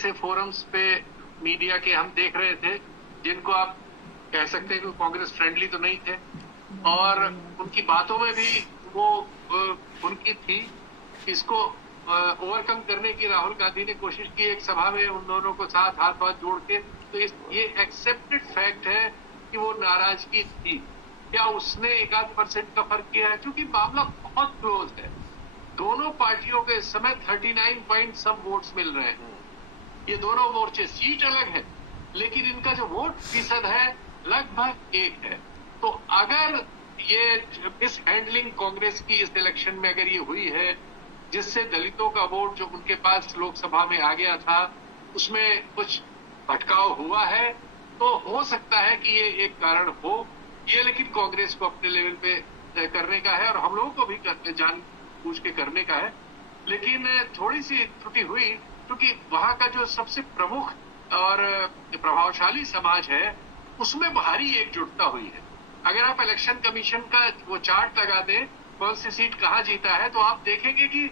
ऐसे फोरम्स पे मीडिया के हम देख रहे थे जिनको आप कह सकते हैं कि कांग्रेस फ्रेंडली तो नहीं थे, और उनकी बातों में भी वो उनकी थी। इसको ओवरकम करने की राहुल गांधी ने कोशिश की एक सभा में उन दोनों को साथ हाथ जोड़ के। तो ये एक्सेप्टेड फैक्ट है कि वो नाराजगी थी। क्या उसने 1% का फर्क किया है? क्योंकि मामला बहुत क्लोज है। दोनों पार्टियों को इस समय 39 पॉइंट सम वोट्स मिल रहे हैं। ये दोनों मोर्चे, सीट अलग है लेकिन इनका जो वोट फीसद है लगभग 1 है। तो अगर ये मिस हैंडलिंग कांग्रेस की इस इलेक्शन में अगर ये हुई है, जिससे दलितों का वोट जो उनके पास लोकसभा में आ गया था उसमें कुछ भटकाव हुआ है, तो हो सकता है कि ये एक कारण हो। ये लेकिन कांग्रेस को अपने लेवल पे करने का है और हम लोगों को भी जान बूझ के करने का है। लेकिन थोड़ी सी त्रुटि हुई क्योंकि वहां का जो सबसे प्रमुख और प्रभावशाली समाज है उसमें भारी एकजुटता हुई है। अगर आप इलेक्शन कमीशन का वो चार्ट लगा दें कौन सी सीट कहां जीता है, तो आप देखेंगे कि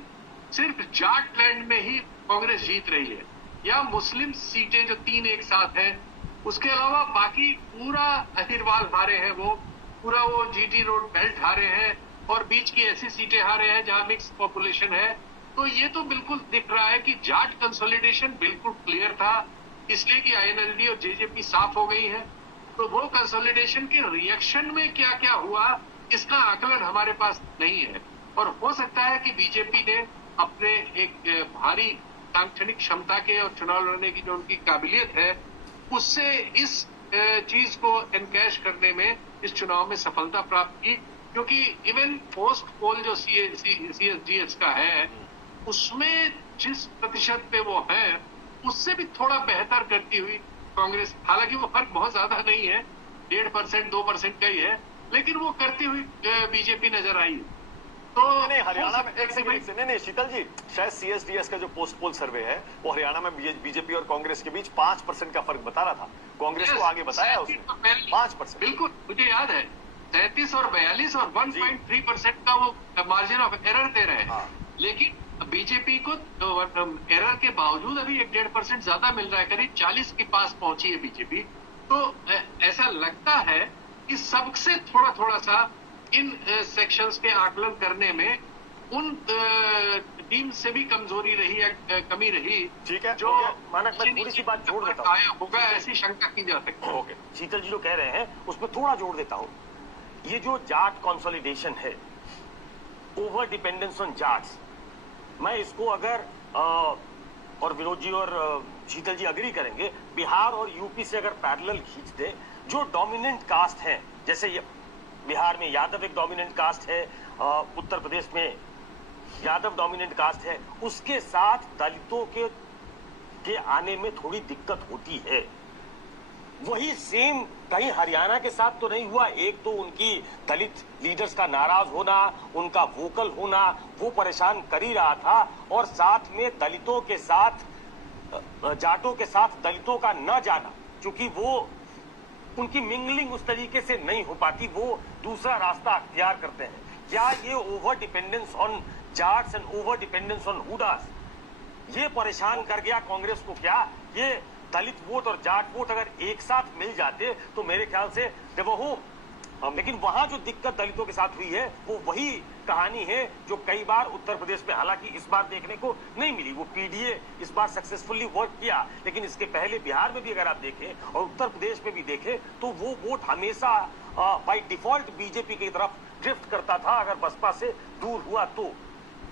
सिर्फ जाट लैंड में ही कांग्रेस जीत रही है, या मुस्लिम सीटें जो 3 एक साथ हैं। उसके अलावा बाकी पूरा अहिरवाल हारे हैं, वो पूरा वो जीटी रोड बेल्ट हारे हैं, और बीच की ऐसी सीटें हारे हैं जहां मिक्स पॉपुलेशन है। तो ये तो बिल्कुल दिख रहा है कि जाट कंसोलिडेशन बिल्कुल क्लियर था, इसलिए कि आईएनएलडी और जेजेपी साफ हो गई है। तो वो कंसोलिडेशन के रिएक्शन में क्या क्या हुआ इसका आकलन हमारे पास नहीं है। और हो सकता है कि बीजेपी ने अपने एक भारी सांगठनिक क्षमता के और चुनाव लड़ने की जो उनकी काबिलियत है उससे इस चीज को एनकैश करने में इस चुनाव में सफलता प्राप्त की। क्योंकि इवन पोस्ट पोल जो सीएसडीएस का है उसमें जिस प्रतिशत पे वो है उससे भी थोड़ा बेहतर करती हुई कांग्रेस, हालांकि वो फर्क बहुत ज्यादा नहीं है, 1.5% 2% का ही है, लेकिन वो करती हुई बीजेपी नजर आई। तो नहीं, हरियाणा में एक सेकंड नहीं शीतल जी, शायद सीएसडीएस का जो पोस्ट पोल सर्वे है वो हरियाणा में बीजेपी और कांग्रेस के बीच 5% का फर्क बता रहा था। कांग्रेस को आगे बताया उसने 5%। बिल्कुल, मुझे याद है 33 और 42 और 1.3% का वो मार्जिन ऑफ एरर दे रहे हैं। लेकिन बीजेपी को एरर के बावजूद अभी 1.5% ज्यादा मिल रहा है, करीब 40 के पास पहुंची है बीजेपी। तो ऐसा लगता है कि सबसे थोड़ा थोड़ा सा इन सेक्शंस के आकलन करने में उन टीम से भी कमजोरी रही या कमी रही। ठीक है, जो मानक मैं थोड़ी सी बात जोड़ देता हूं, होगा ऐसी शंका की जा सकती है। ओके, शीतल जी जो कह रहे हैं उसमें थोड़ा जोड़ देता हूं। ये जो जाट कंसोलिडेशन है, ओवर डिपेंडेंस ऑन जाट्स, मैं इसको अगर और विनोद जी और शीतल जी अग्री करेंगे, बिहार और यूपी से अगर पैरेलल खींच दे, जो डोमिनेंट कास्ट है, जैसे बिहार में यादव एक डोमिनेंट कास्ट है, उत्तर प्रदेश में यादव डोमिनेंट कास्ट है, उसके साथ दलितों के आने में थोड़ी दिक्कत होती है। वही सेम कहीं हरियाणा के साथ तो नहीं हुआ। एक तो उनकी दलित लीडर्स का नाराज होना, उनका वोकल होना, वो परेशान कर ही रहा था, और साथ में दलितों के साथ जाटों के साथ दलितों का न जाना, क्योंकि वो उनकी मिंगलिंग उस तरीके से नहीं हो पाती, वो दूसरा रास्ता अख्तियार करते हैं। क्या ये over dependence on Jats and over dependence on Hoodas ये परेशान कर गया कांग्रेस को? क्या ये दलित वोट और जाट वोट अगर एक साथ मिल जाते तो मेरे ख्याल से जब हो, लेकिन वहां जो दिक्कत दलितों के साथ हुई है वो वही कहानी है जो कई बार उत्तर प्रदेश में, हालांकि इस बार देखने को नहीं मिली। वो पीडीए इस बार सक्सेसफुली वर्क किया, लेकिन इसके पहले बिहार में भी अगर आप देखें और उत्तर प्रदेश में भी देखें तो वो वोट हमेशा बाय डिफॉल्ट बीजेपी की तरफ ड्रिफ्ट करता था। अगर बसपा से दूर हुआ तो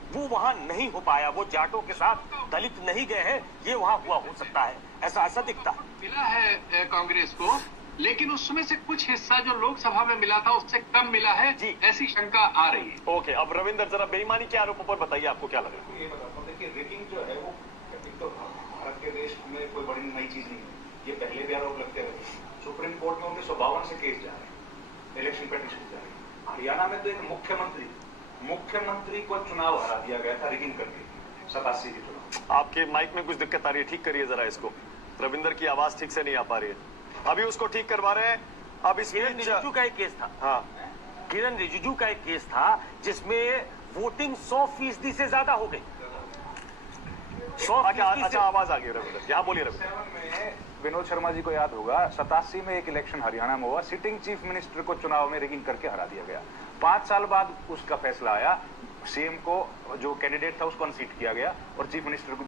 वो वहां नहीं हो पाया, वो जाटों के साथ दलित नहीं गए हैं, ये वहां हुआ हो सकता है, ऐसा दिखता मिला है कांग्रेस को। लेकिन उसमें से कुछ हिस्सा जो लोकसभा में मिला था उससे कम मिला है जी, ऐसी शंका आ रही है। ओके, अब रविंद्र जरा बेईमानी के आरोपों पर बताइए, आपको क्या लग रहा है? ये बताता हूँ, देखिए रेटिंग जो है वो एक तो भारत के देश में कोई बड़ी नई चीज नहीं है, ये पहले भी आरोप लगते रहे। सुप्रीम कोर्ट में 1952 से केस जा रहे हैं, इलेक्शन पिटीशन जा रही है। हरियाणा में तो एक मुख्यमंत्री को चुनाव हरा दिया गया था रिगिंग करके, 87 के चुनाव। आपके माइक में कुछ दिक्कत आ रही है, ठीक करिए जरा इसको। रविंद्र की आवाज ठीक से नहीं आ पा रही है, अभी उसको ठीक करवा रहे हैं। अब इस किरण रिजिजू का एक केस था, हाँ, किरण रिजिजू का एक केस था जिसमें वोटिंग 100% से ज्यादा हो गई। अच्छा आवाज आ गई रविंद्र, यहाँ बोलिए रविंद्र। 7 में विनोद शर्मा जी को याद होगा 87 में एक इलेक्शन हरियाणा में हुआ, सिटिंग चीफ मिनिस्टर को चुनाव में रिगिंग करके हरा दिया गया। 5 साल बाद उसका फैसला आया, सीएम को जो कैंडिडेट था उसको अनसीट किया गया और चीफ मिनिस्टर को